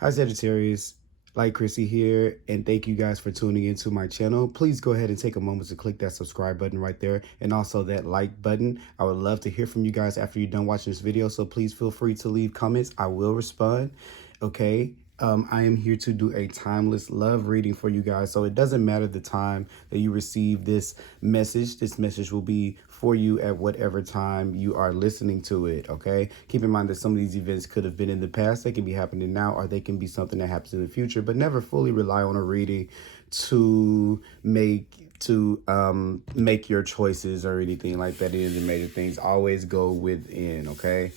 Hi Sagittarius, Thelightchrissy here, and thank you guys for tuning into my channel. Please go ahead and take a moment to click that subscribe button right there and also that like button. I would love to hear from you guys after you're done watching this video, so please feel free to leave comments. I will respond, okay? I am here to do a timeless love reading for you guys. So it doesn't matter the time that you receive this message. This message will be for you at whatever time you are listening to it, okay? Keep in mind that some of these events could have been in the past. They can be happening now, or they can be something that happens in the future, but never fully rely on a reading to make your choices or anything like that in the major things. Always go within, okay?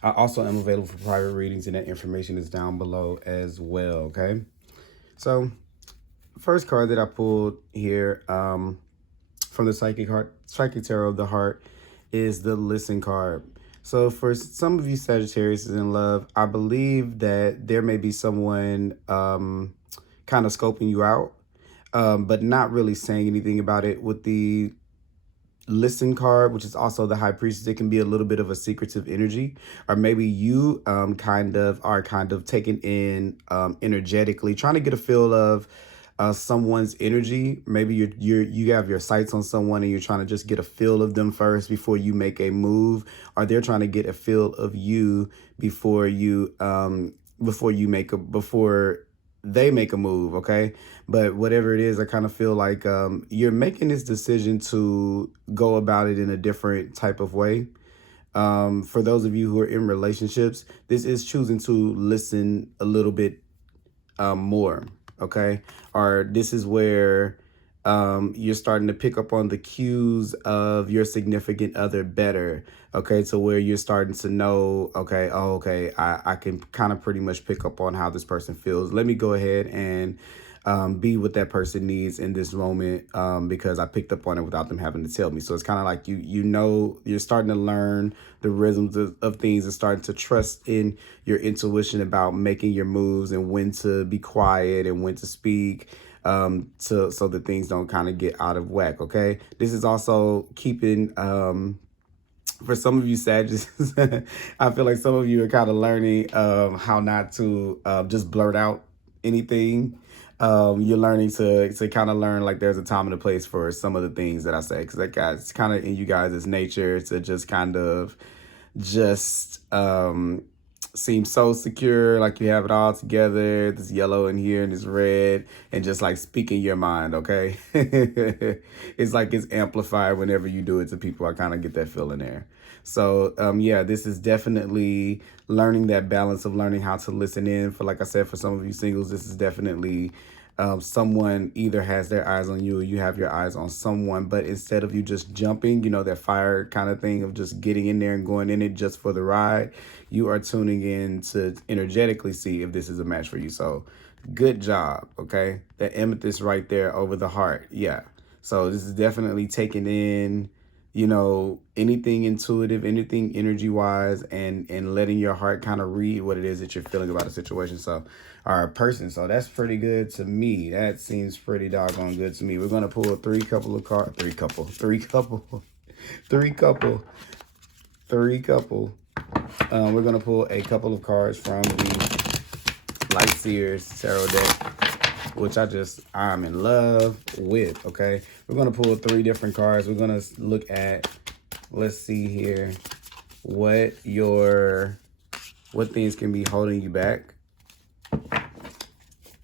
I also am available for private readings, and that information is down below as well, okay? So, first card that I pulled here from the Psychic Tarot of the Heart is the Listen card. So, for some of you Sagittarius is in love, I believe that there may be someone kind of scoping you out, but not really saying anything about it. With the Listen card, which is also the High Priestess, it can be a little bit of a secretive energy, or maybe you are kind of taken in energetically, trying to get a feel of someone's energy. Maybe you have your sights on someone and you're trying to just get a feel of them first before you make a move, or they're trying to get a feel of you before they make a move, okay? But whatever it is, I kind of feel like you're making this decision to go about it in a different type of way. For those of you who are in relationships, this is choosing to listen a little bit more, okay? Or this is where you're starting to pick up on the cues of your significant other better, okay? To where you're starting to know, okay, oh, okay, I can kind of pretty much pick up on how this person feels. Let me go ahead and be what that person needs in this moment, because I picked up on it without them having to tell me. So it's kind of like you're starting to learn the rhythms of things and starting to trust in your intuition about making your moves and when to be quiet and when to speak, so that things don't kind of get out of whack, okay? This is also keeping, for some of you Sagittarius, I feel like some of you are kind of learning how not to just blurt out anything. You're learning to kind of learn, like, there's a time and a place for some of the things that I say, because that guy's kind of in you guys' nature to just kind of just seem so secure, like you have it all together, this yellow in here and this red, and just like speaking your mind, okay? It's like it's amplified whenever you do it to people. I kind of get that feeling there. So yeah, this is definitely learning that balance of learning how to listen in. For, like I said, for some of you singles, this is definitely someone either has their eyes on you or you have your eyes on someone, but instead of you just jumping, you know, that fire kind of thing of just getting in there and going in it just for the ride, you are tuning in to energetically see if this is a match for you. So good job, okay? That amethyst right there over the heart. Yeah. So this is definitely taking in, you know, anything intuitive, anything energy-wise, and letting your heart kind of read what it is that you're feeling about a situation, so, or a person. So that's pretty good to me. That seems pretty doggone good to me. We're going to pull three couple. We're going to pull a couple of cards from the Light Seers Tarot deck, which I'm in love with, okay? We're going to pull three different cards. We're going to look at, let's see here, what things can be holding you back.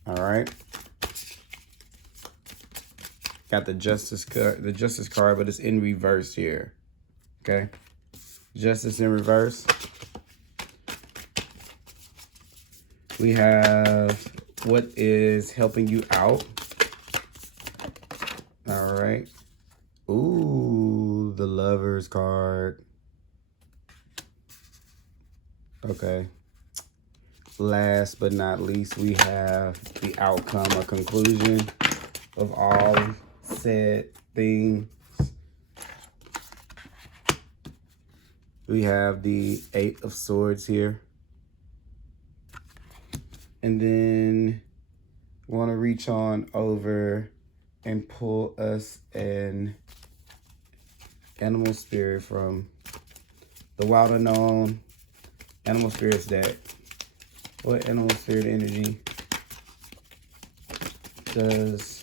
All right. Got the Justice card, but it's in reverse here, okay? Justice in reverse. We have what is helping you out. All right. Ooh, the Lovers card. Okay. Last but not least, we have the outcome or conclusion of all said things. We have the Eight of Swords here. And then we want to reach on over and pull us an animal spirit from the Wild Unknown Animal Spirits deck. What animal spirit energy does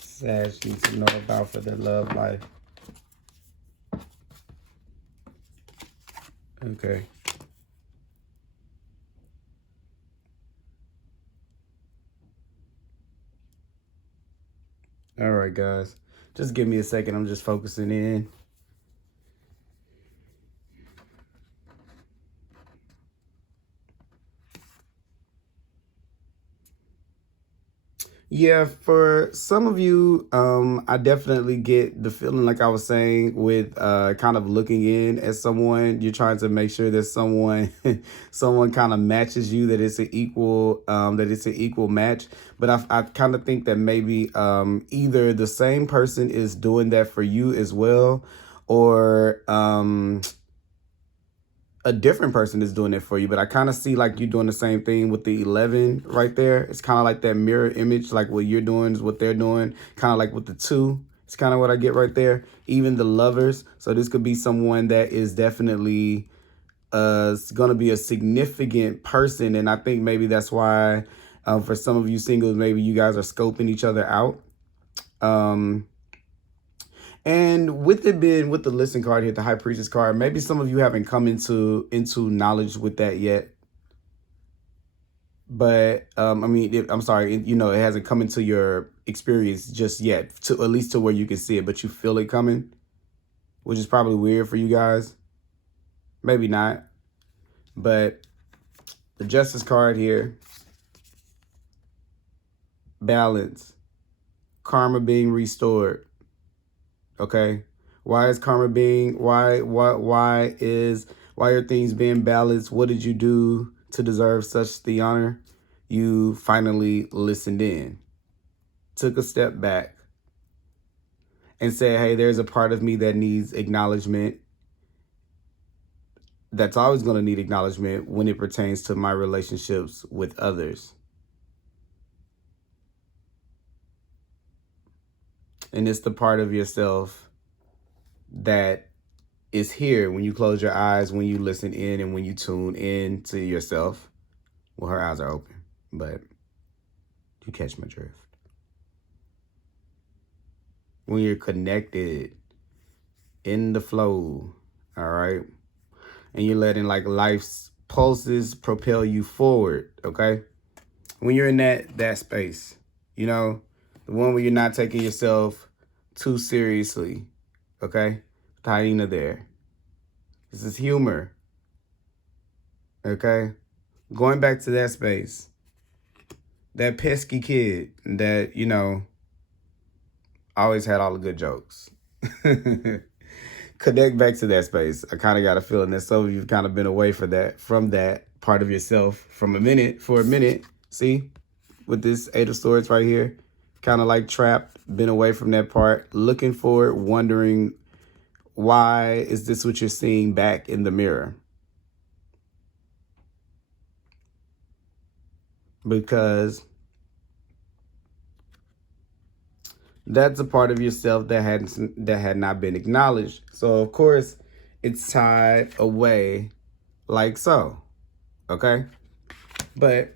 Sag need to know about for their love life? Okay. All right, guys. Just give me a second. I'm just focusing in. Yeah, for some of you, I definitely get the feeling, like I was saying, with kind of looking in at someone. You're trying to make sure that someone someone kind of matches you, that it's an equal match. But I kind of think that maybe either the same person is doing that for you as well, or a different person is doing it for you. But I kind of see like you doing the same thing with the 11 right there. It's kind of like that mirror image, like what you're doing is what they're doing, kind of like with the 2. It's kind of what I get right there. Even the lovers. So this could be someone that is definitely going to be a significant person. And I think maybe that's why for some of you singles, maybe you guys are scoping each other out. And with it being with the listen card here, the High Priestess card, maybe some of you haven't come into knowledge with that yet. But I mean, I'm sorry, it hasn't come into your experience just yet, to at least to where you can see it, but you feel it coming, which is probably weird for you guys. Maybe not. But the Justice card here, balance, karma being restored. Okay. Why is karma being, why are things being balanced? What did you do to deserve such the honor? You finally listened in, took a step back, and said, hey, there's a part of me that needs acknowledgement. That's always going to need acknowledgement when it pertains to my relationships with others. And it's the part of yourself that is here when you close your eyes, when you listen in, and when you tune in to yourself. Well, her eyes are open, but you catch my drift. When you're connected in the flow, all right? And you're letting like life's pulses propel you forward, okay? When you're in that space, the one where you're not taking yourself too seriously, okay? Hyena there. This is humor, okay? Going back to that space, that pesky kid that, always had all the good jokes. Connect back to that space. I kind of got a feeling that some of you've kind of been away from that part of yourself for a minute. See, with this 8 of Swords right here, kind of like trapped, been away from that part, looking for it, wondering, why is this what you're seeing back in the mirror? Because that's a part of yourself that had not been acknowledged. So of course it's tied away like so. Okay. But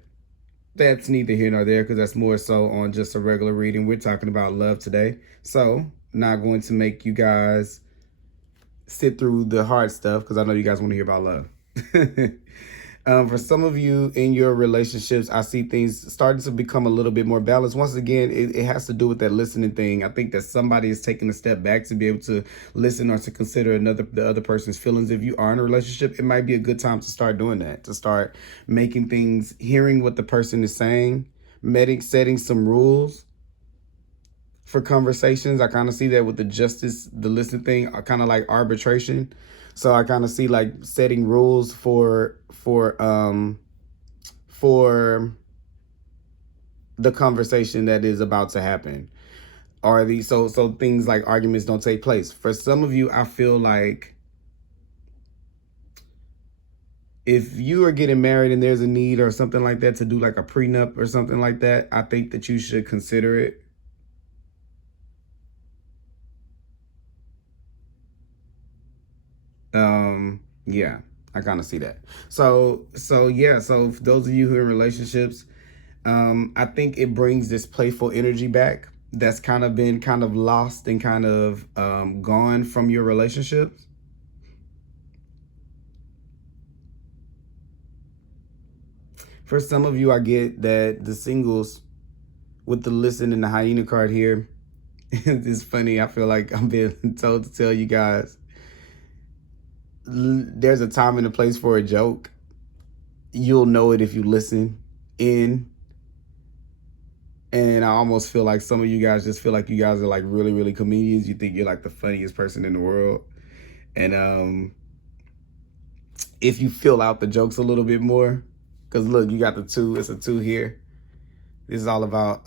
that's neither here nor there, because that's more so on just a regular reading. We're talking about love today. So not going to make you guys sit through the hard stuff, because I know you guys want to hear about love. For some of you in your relationships, I see things starting to become a little bit more balanced. Once again, it has to do with that listening thing. I think that somebody is taking a step back to be able to listen or to consider the other person's feelings. If you are in a relationship, it might be a good time to start doing that, to start making things, hearing what the person is saying, setting some rules for conversations. I kind of see that with the listen thing, kind of like arbitration. So I kind of see like setting rules for the conversation that is about to happen. Or so things like arguments don't take place. For some of you, I feel like if you are getting married and there's a need or something like that to do like a prenup or something like that, I think that you should consider it. Yeah, I kind of see that. So yeah, so for those of you who are in relationships, I think it brings this playful energy back that's kind of been kind of lost and kind of gone from your relationships. For some of you, I get that the singles with the listen and the hyena card here, it's funny. I feel like I'm being told to tell you guys, there's a time and a place for a joke. You'll know it if you listen in. And I almost feel like some of you guys just feel like you guys are like really, really comedians. You think you're like the funniest person in the world. And if you fill out the jokes a little bit more, because look, you got the 2, it's a 2 here. This is all about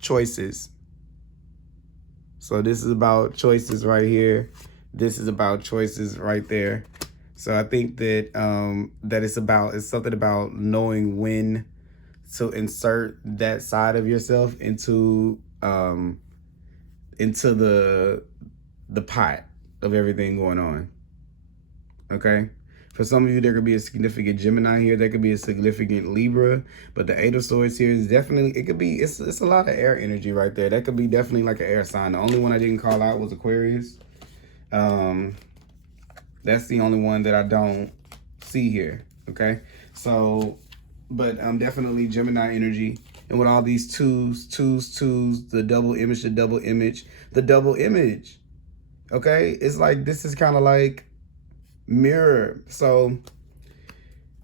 choices. So this is about choices right here. This is about choices right there. So I think that that it's something about knowing when to insert that side of yourself into the pot of everything going on. Okay. For some of you, there could be a significant Gemini here. There could be a significant Libra. But the 8 of Swords here is definitely, it could be, it's a lot of air energy right there. That could be definitely like an air sign. The only one I didn't call out was Aquarius. That's the only one that I don't see here. Okay. So, but definitely Gemini energy. And with all these twos, the double image, the double image. Okay. It's like, this is kind of like mirror. So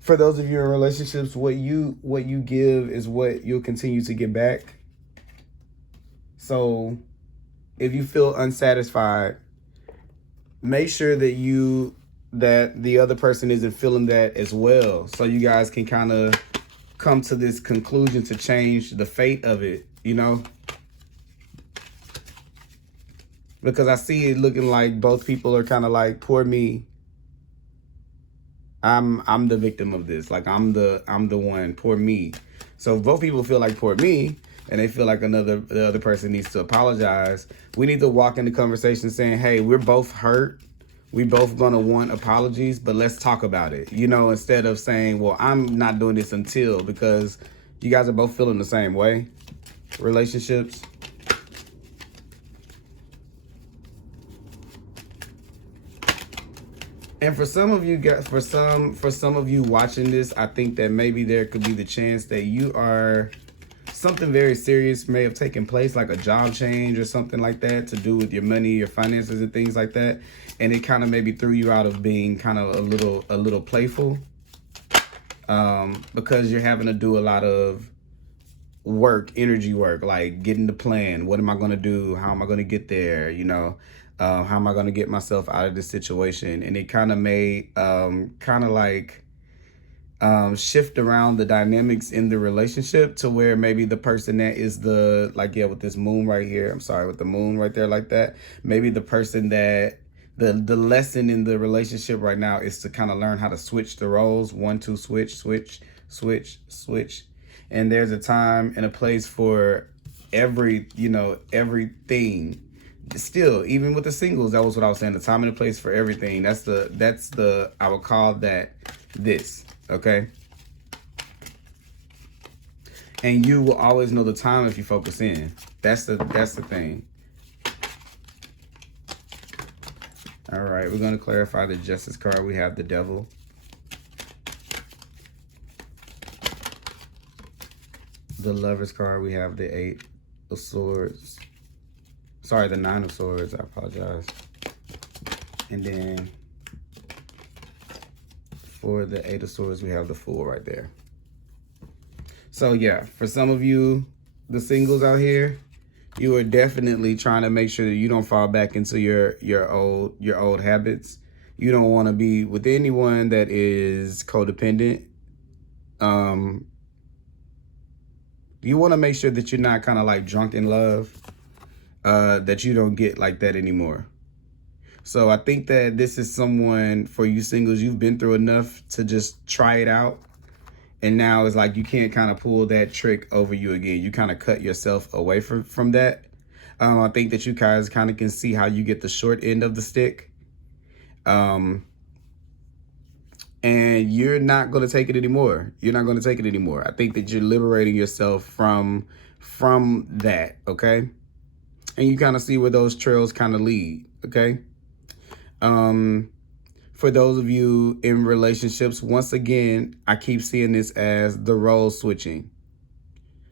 for those of you in relationships, what you give is what you'll continue to get back. So if you feel unsatisfied, make sure that the other person isn't feeling that as well. So you guys can kind of come to this conclusion to change the fate of it, you know? Because I see it looking like both people are kind of like, poor me. I'm the victim of this. Like I'm the one, poor me. So if both people feel like poor me and they feel like the other person needs to apologize, we need to walk into conversation saying, hey, we're both hurt. We both gonna want apologies, but let's talk about it. You know, instead of saying, well, I'm not doing this until, because you guys are both feeling the same way. Relationships. And for some of you guys, for some of you watching this, I think that maybe there could be the chance that something very serious may have taken place, like a job change or something like that, to do with your money, your finances, and things like that. And it kind of maybe threw you out of being kind of a little playful, because you're having to do a lot of work, energy work, like getting the plan. What am I going to do? How am I going to get there? You know, how am I going to get myself out of this situation? And it kind of made shift around the dynamics in the relationship to where maybe the person that is with this moon right here, with the moon right there like that, maybe the person that the lesson in the relationship right now is to kind of learn how to switch the roles. 1, 2, switch. And there's a time and a place for everything. Still, even with the singles, that was what I was saying. The time and the place for everything. That's the I would call that this. Okay. And you will always know the time if you focus in. That's the thing. All right, we're going to clarify the Justice card. We have the Devil. The Lovers card, we have the 8 of Swords. Sorry, the 9 of Swords. I apologize. And then for the 8 of Swords, we have the Fool right there. So yeah, for some of you, the singles out here, you are definitely trying to make sure that you don't fall back into your old habits. You don't want to be with anyone that is codependent. You want to make sure that you're not kind of like drunk in love, that you don't get like that anymore. So I think that this is someone, for you singles, you've been through enough to just try it out. And now it's like you can't kind of pull that trick over you again. You kind of cut yourself away from that. I think that you guys kind of can see how you get the short end of the stick. and you're not going to take it anymore. You're not going to take it anymore. I think that you're liberating yourself from that, okay? And you kind of see where those trails kind of lead, okay? For those of you in relationships, once again, I keep seeing this as the role switching.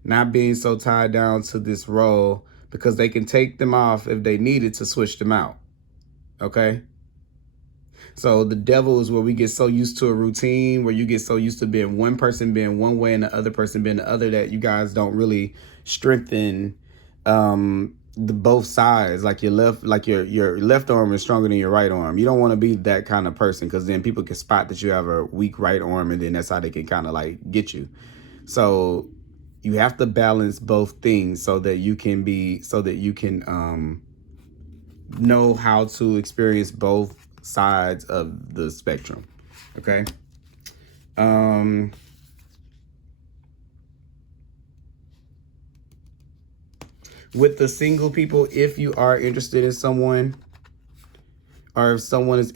Not being so tied down to this role, because they can take them off if they needed to switch them out, okay? So the devil is where we get so used to a routine, where you get so used to being one person being one way and the other person being the other, that you guys don't really strengthen the both sides. Like your left arm is stronger than your right arm. You don't want to be that kind of person, because then people can spot that you have a weak right arm, and then that's how they can kind of like get you. So you have to balance both things so that you can know how to experience both sides of the spectrum, okay? With the single people, if you are interested in someone, or if someone is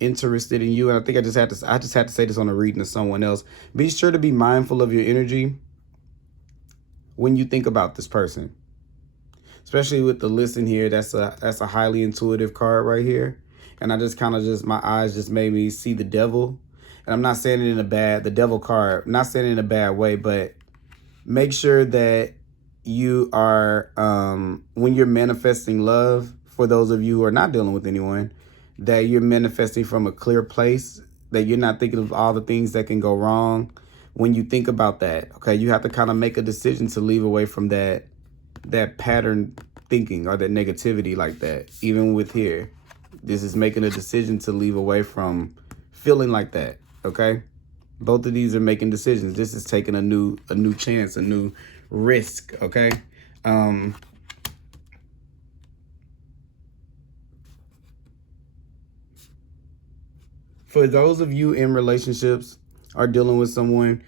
interested in you, and I think I just had to say this on a reading to someone else, be sure to be mindful of your energy when you think about this person. Especially with the listen here, that's a highly intuitive card right here. And I just my eyes just made me see the devil. And I'm not saying it in the devil card, I'm not saying it in a bad way, but make sure that you are, when you're manifesting love, for those of you who are not dealing with anyone, that you're manifesting from a clear place, that you're not thinking of all the things that can go wrong. When you think about that, okay, you have to kind of make a decision to leave away from that pattern thinking or that negativity like that. Even with here, this is making a decision to leave away from feeling like that, okay? Both of these are making decisions. This is taking a new chance, a new risk, okay? For those of you in relationships or dealing with someone,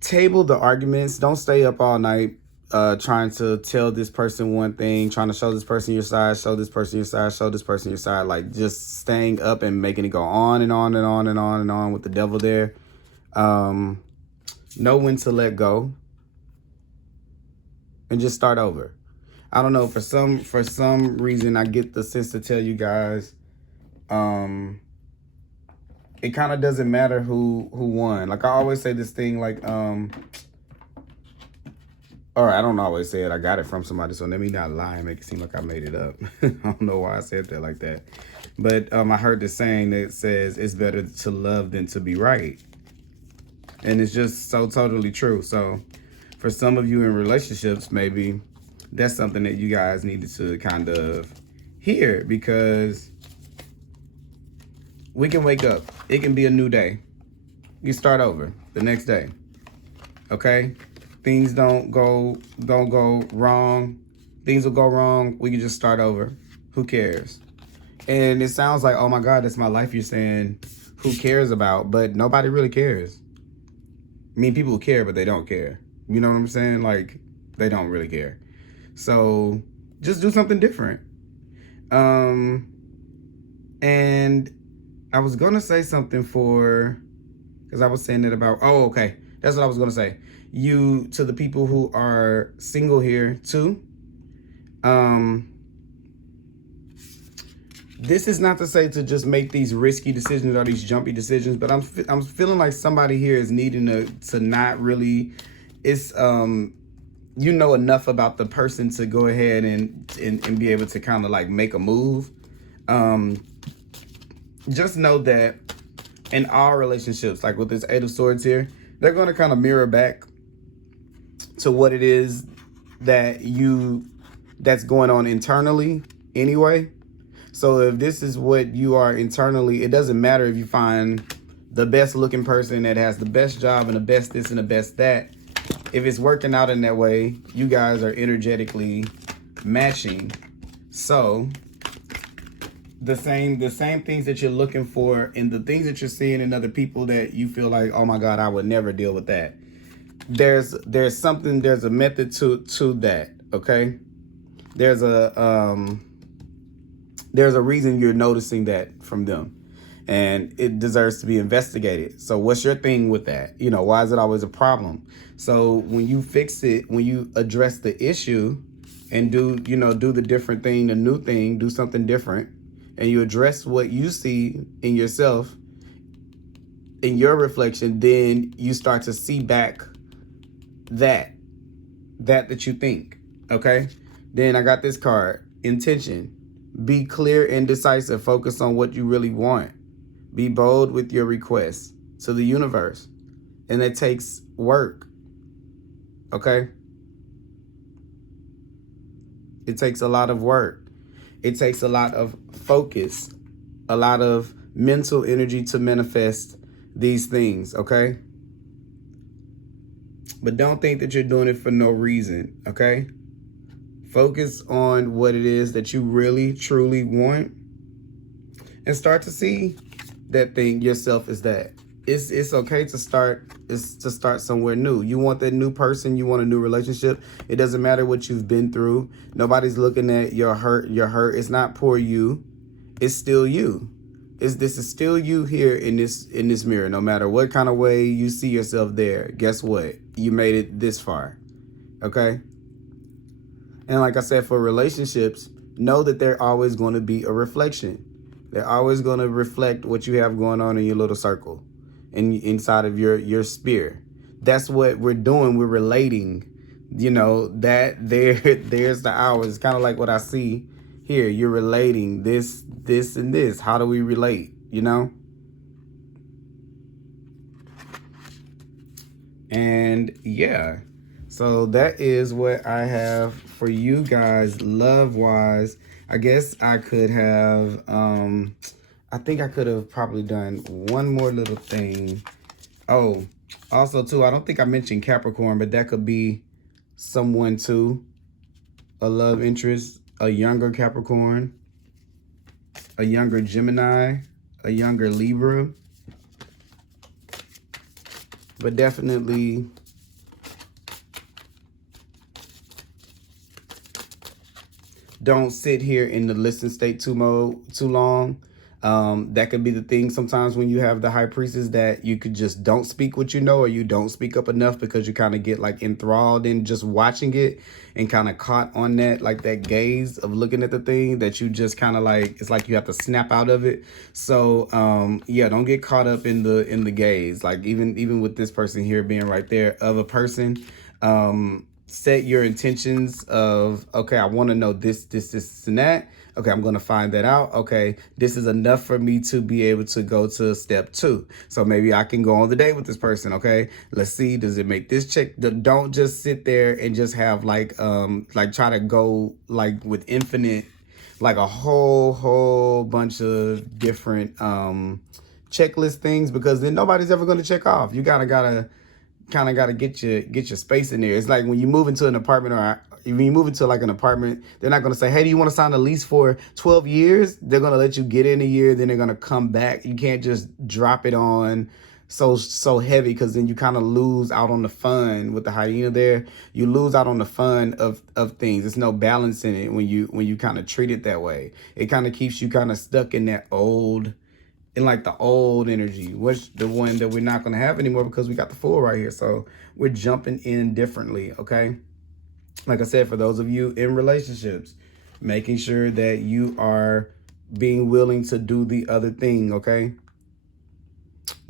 table the arguments. Don't stay up all night trying to tell this person one thing, trying to show this person your side, show this person your side, show this person your side, like just staying up and making it go on and on and on and on and on with the devil there. Know when to let go and just start over. I don't know, for some reason I get the sense to tell you guys, it kind of doesn't matter who won. Like I always say this thing, like or I don't always say it, I got it from somebody, so let me not lie and make it seem like I made it up. I don't know why I said that like that. But I heard this saying that says it's better to love than to be right. And it's just so totally true. So for some of you in relationships, maybe that's something that you guys needed to kind of hear, because we can wake up. It can be a new day. You start over the next day, okay? Things don't go wrong. Things will go wrong. We can just start over. Who cares? And it sounds like, oh my God, that's my life you're saying who cares about, but nobody really cares. I mean, people care, but they don't care. You know what I'm saying? Like, they don't really care. So just do something different. And I was going to say something because I was saying it about, okay. That's what I was going to say. To the people who are single here too. This is not to say to just make these risky decisions or these jumpy decisions, but I'm feeling like somebody here is needing to not really, it's, enough about the person to go ahead and be able to kind of like make a move. Just know that in all relationships, like with this Eight of Swords here, they're going to kind of mirror back to what it is that's going on internally anyway. So if this is what you are internally, it doesn't matter if you find the best looking person that has the best job and the best this and the best that. If it's working out in that way, you guys are energetically matching. So the same things that you're looking for and the things that you're seeing in other people that you feel like, oh my God, I would never deal with that. There's a method to that, okay? There's a reason you're noticing that from them. and it deserves to be investigated. So what's your thing with that? You know, why is it always a problem? So when you fix it, when you address the issue and do, you know, do the different thing, the new thing, do something different, and you address what you see in yourself, in your reflection, then you start to see back that you think, okay? Then I got this card, intention. Be clear and decisive. Focus on what you really want. Be bold with your requests to the universe. And it takes work, okay? It takes a lot of work. It takes a lot of focus, a lot of mental energy to manifest these things, okay? But don't think that you're doing it for no reason, okay? Focus on what it is that you really, truly want, and start to see that thing yourself as that. It's okay to start somewhere new. You want that new person, you want a new relationship. It doesn't matter what you've been through. Nobody's looking at your hurt. It's not poor you. It's still you. This is still you here in this mirror. No matter what kind of way you see yourself there, guess what? You made it this far. Okay? And like I said, for relationships, know that they're always going to be a reflection. They're always going to reflect what you have going on in your little circle, inside of your sphere. That's what we're doing. We're relating. You know, that there's the hours. It's kind of like what I see here. You're relating this, and this. How do we relate? You know? And yeah. So that is what I have for you guys love-wise. I guess I could have, I think I could have probably done one more little thing. Oh, also too, I don't think I mentioned Capricorn, but that could be someone too. A love interest, a younger Capricorn, a younger Gemini, a younger Libra. But definitely... don't sit here in the listen state too long. That could be the thing sometimes when you have the high priestess, that you could just don't speak what you know, or you don't speak up enough because you kind of get like enthralled in just watching it and kind of caught on that, like that gaze of looking at the thing, that you just kind of like, it's like you have to snap out of it. So yeah, don't get caught up in the gaze. Like even with this person here being right there of a person, set your intentions of, okay, I want to know this, and that. Okay, I'm going to find that out. Okay, this is enough for me to be able to go to step 2. So maybe I can go on the date with this person. Okay, let's see, does it make this check? Don't just sit there and just have like try to go like with infinite, like a whole bunch of different checklist things, because then nobody's ever going to check off. You gotta kind of got to get your space in there. It's like when you move into an apartment, or when you move into like an apartment, they're not going to say, hey, do you want to sign a lease for 12 years? They're going to let you get in a year, then they're going to come back. You can't just drop it on so heavy, because then you kind of lose out on the fun. With the hyena there, you lose out on the fun of things. There's no balance in it when you kind of treat it that way. It kind of keeps you kind of stuck in that old, in like the old energy, which the one that we're not going to have anymore, because we got the Fool right here. So we're jumping in differently. Okay, like I said, for those of you in relationships, making sure that you are being willing to do the other thing. Okay,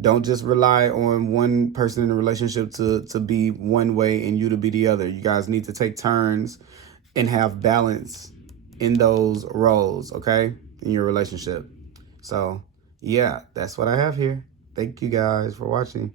don't just rely on one person in a relationship to be one way and you to be the other. You guys need to take turns and have balance in those roles, okay, in your relationship. So yeah, that's what I have here. Thank you guys for watching.